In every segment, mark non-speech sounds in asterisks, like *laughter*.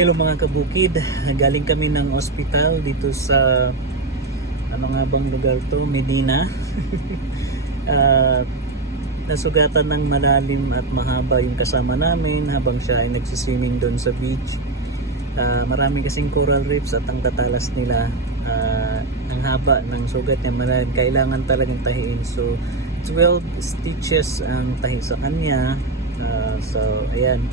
Hello mga kabukid, galing kami ng ospital dito sa ano nga bang lugar to, Medina. *laughs* Ah, nasugatan ng malalim at mahaba yung kasama namin habang siya ay nagsiswimming doon sa beach. Ah, marami kasing coral reefs at ang tatalas nila ah, ang haba ng sugat niya malalim. Kailangan talagang tahiin. So 12 stitches ang tahi sa kanya. Ah, so ayan,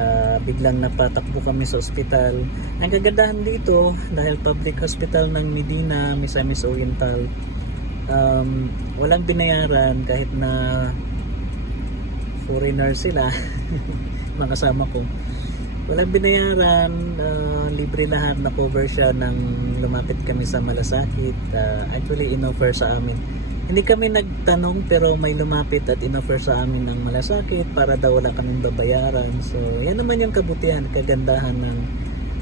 Ah, biglang napatakbo kami sa ospital. Ang kagandahan dito, dahil public hospital ng Medina, Misamis Oriental, um, walang binayaran kahit na foreigner sila, *laughs* makasama ko. Walang binayaran, ah, libre lahat, na cover siya nang lumapit kami sa malasakit. Ah, actually, inoffer sa amin. Hindi kami nagtanong pero may lumapit at inoffer sa amin ng malasakit para daw wala kaming babayaran. So, yan naman yung kabutihan, kagandahan ng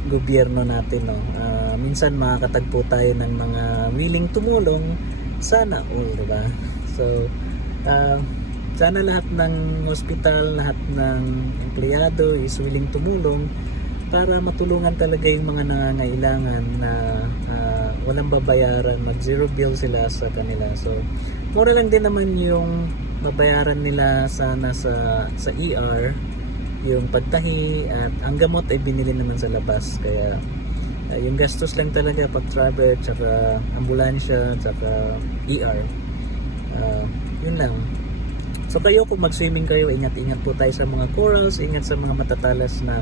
gobyerno natin. No? Ah, minsan makakatagpo tayo ng mga willing tumulong. Sana all, di? So, ah, sana lahat ng hospital, lahat ng empleyado is willing tumulong para matulungan talaga yung mga nangangailangan na ah, walang babayaran, mag zero bill sila sa kanila. So, mura lang din naman yung babayaran nila sana sa sa ER yung pagtahi at ang gamot ay binili naman sa labas. Kaya ah, yung gastos lang talaga pag travel tsaka ambulansya tsaka ER Ah, yun lang. So kayo kung mag-swimming kayo, ingat-ingat po tayo sa mga corals, ingat sa mga matatalas na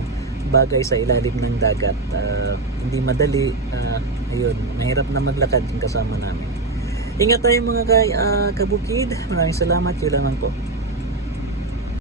bagay sa ilalim ng dagat. Ah, hindi madali, ah, ayun, mahirap na maglakad yung kasama namin. Ingat tayo mga kay, ah, kabukid. Maraming salamat, yun lamang po.